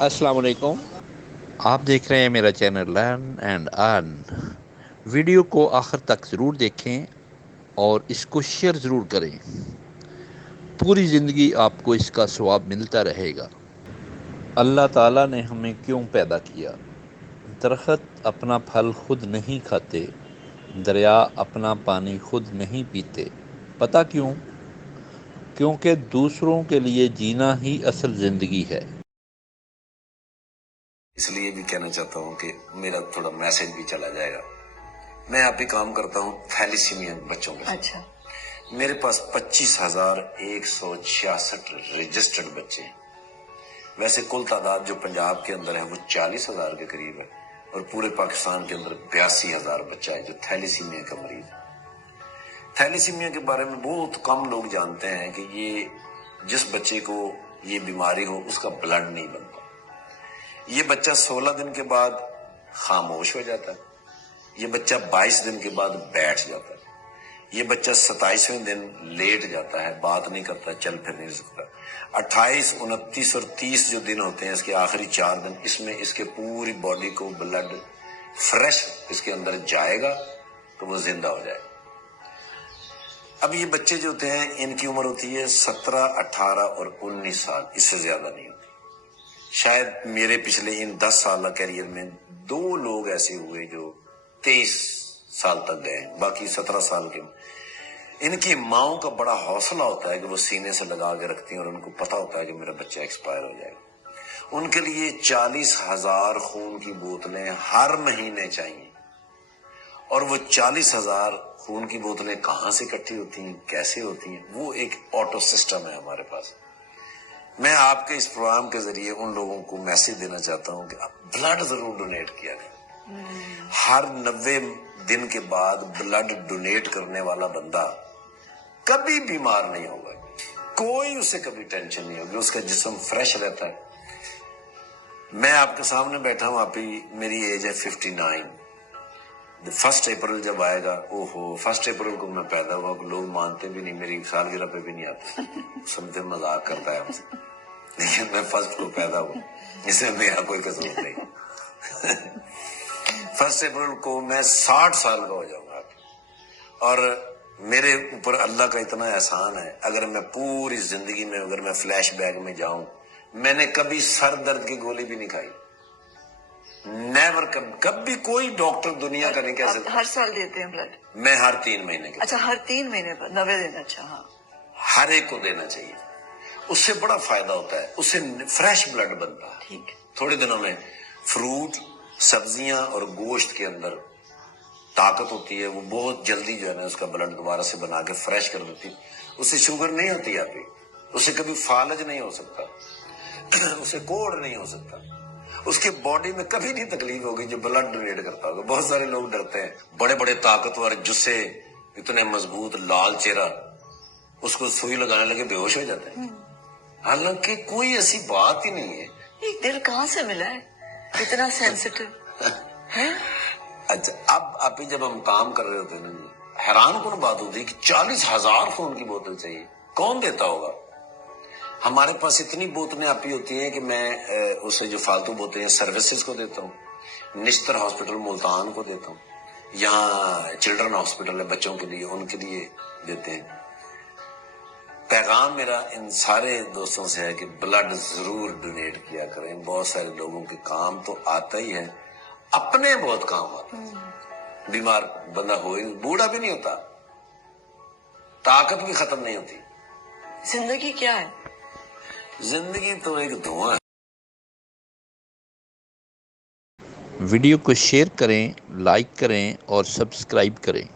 السلام علیکم، آپ دیکھ رہے ہیں میرا channel learn and earn. Video کو آخر تک ضرور دیکھیں اور اس کو شیئر ضرور کریں۔ پوری زندگی آپ کو اس کا ثواب ملتا رہے گا۔ اللہ تعالیٰ نے ہمیں کیوں پیدا کیا؟ درخت اپنا پھل خود نہیں کھاتے، دریا اپنا پانی خود نہیں پیتے۔ پتہ کیوں؟ کیونکہ دوسروں کے لیے جینا ہی اصل زندگی ہے۔ اس لیے بھی کہنا چاہتا ہوں کہ میرا تھوڑا میسج بھی چلا جائے گا۔ میں آپ ہی کام کرتا ہوں تھیلیسیمیا بچوں کے ساتھ۔ اچھا، میرے پاس 25,166 رجسٹرڈ بچے ہیں۔ ویسے کل تعداد جو پنجاب کے اندر ہے وہ 40,000 کے قریب ہے، اور پورے پاکستان کے اندر 82,000 بچہ ہے جو تھیلیسیمیا کا مریض ہے۔ تھیلیسیمیا کے بارے میں بہت کم لوگ جانتے ہیں کہ یہ جس بچے کو یہ بیماری ہو اس کا بلڈ نہیں بنتا۔ یہ بچہ 16 دن کے بعد خاموش ہو جاتا ہے، یہ بچہ 22 دن کے بعد بیٹھ جاتا ہے، یہ بچہ 27ویں دن لیٹ جاتا ہے، بات نہیں کرتا، چل پھر نہیں سکتا۔ 28، 29 اور 30 جو دن ہوتے ہیں اس کے آخری 4 دن، اس میں اس کے پوری باڈی کو بلڈ فریش اس کے اندر جائے گا تو وہ زندہ ہو جائے گا۔ اب یہ بچے جو ہوتے ہیں ان کی عمر ہوتی ہے 17، 18 اور 19 سال، اس سے زیادہ نہیں ہوتی۔ شاید میرے پچھلے ان 10 سالہ کیریئر میں 2 لوگ ایسے ہوئے جو 23 سال تک گئے، باقی 17 سال کے۔ ان کی ماؤں کا بڑا حوصلہ ہوتا ہے کہ وہ سینے سے لگا کے رکھتی ہیں اور ان کو پتا ہوتا ہے کہ میرا بچہ ایکسپائر ہو جائے گا۔ ان کے لیے 40,000 خون کی بوتلیں ہر مہینے چاہیے، اور وہ 40,000 خون کی بوتلیں کہاں سے اکٹھی ہوتی ہیں، کیسے ہوتی ہیں، وہ ایک آٹو سسٹم ہے ہمارے پاس۔ میں آپ کے اس پروگرام کے ذریعے ان لوگوں کو میسج دینا چاہتا ہوں کہ آپ بلڈ ضرور ڈونیٹ کیا کریں۔ ہر 90 دن کے بعد بلڈ ڈونیٹ کرنے والا بندہ کبھی بیمار نہیں ہوگا، کوئی اسے کبھی ٹینشن نہیں ہوگی، اس کا جسم فریش رہتا ہے۔ میں آپ کے سامنے بیٹھا ہوں، آپ ہی، میری ایج ہے 59۔ 1 اپریل جب آئے گا، 1 اپریل کو میں پیدا ہوا، لوگ مانتے بھی نہیں، میری سالگرہ پہ بھی نہیں آتے، سمجھتے مذاق کرتا ہے ہم سے، لیکن میں 1 کو پیدا ہوا، اس میں میرا کوئی قصور نہیں۔ 1 اپریل کو میں 60 سال کا ہو جاؤں گا، اور میرے اوپر اللہ کا اتنا احسان ہے، اگر میں پوری زندگی میں اگر میں فلیش بیک میں جاؤں، میں نے کبھی سر درد کی گولی بھی نہیں کھائی، نیور، کبھی کوئی ڈاکٹر دنیا کا نہیں کہہ سکتا۔ ہر سال دیتے ہیں بلڈ؟ میں ہر 3 مہینے کے۔ اچھا، ہر 3 مہینے پر 90 دن؟ اچھا، ہاں، ہر ایک کو دینا چاہیے، اس سے بڑا فائدہ ہوتا ہے، اس سے فریش بلڈ بنتا ہے۔ ٹھیک۔ تھوڑے دنوں میں فروٹ، سبزیاں اور گوشت کے اندر طاقت ہوتی ہے، وہ بہت جلدی جو ہے نا اس کا بلڈ دوبارہ سے بنا کے فریش کر دیتی۔ اس سے شوگر نہیں ہوتی آپ کی، اس سے کبھی فالج نہیں ہو سکتا، اس سے کوڑ نہیں ہو سکتا، اس کے باڈی میں کبھی نہیں تکلیف ہوگی جو بلڈ ڈونیٹ کرتا ہوگا۔ بہت سارے لوگ ڈرتے ہیں، بڑے بڑے طاقتور جسے اتنے مضبوط، لال چہرہ، اس کو سوئی لگانے لگے بے ہوش ہو جاتے ہیں، حالانکہ کوئی ایسی بات ہی نہیں ہے۔ یہ دل کہاں سے ملا ہے اتنا سینسٹیو ہے؟ اچھا، اب جب ہم کام کر رہے ہوتے ہیں نا، حیران کن بات ہوتی ہے کہ 40,000 خون کی بوتل چاہیے، کون دیتا ہوگا؟ ہمارے پاس اتنی بوتلیں آپ ہی ہوتی ہیں کہ میں اسے جو فالتو بوتلیں سروسز کو دیتا ہوں، نشتر ہاسپٹل ملتان کو دیتا ہوں، یہاں چلڈرن ہاسپٹل ہے بچوں کے لیے، ان کے لیے دیتے ہیں۔ پیغام میرا ان سارے دوستوں سے ہے کہ بلڈ ضرور ڈونیٹ کیا کریں، بہت سارے لوگوں کے کام تو آتا ہی ہے، اپنے بہت کام آتا ہے۔ بیمار بندہ ہوئے، بوڑھا بھی نہیں ہوتا، طاقت بھی ختم نہیں ہوتی۔ زندگی کیا ہے؟ زندگی تو ایک دھواں ہے۔ ویڈیو کو شیئر کریں، لائک کریں اور سبسکرائب کریں۔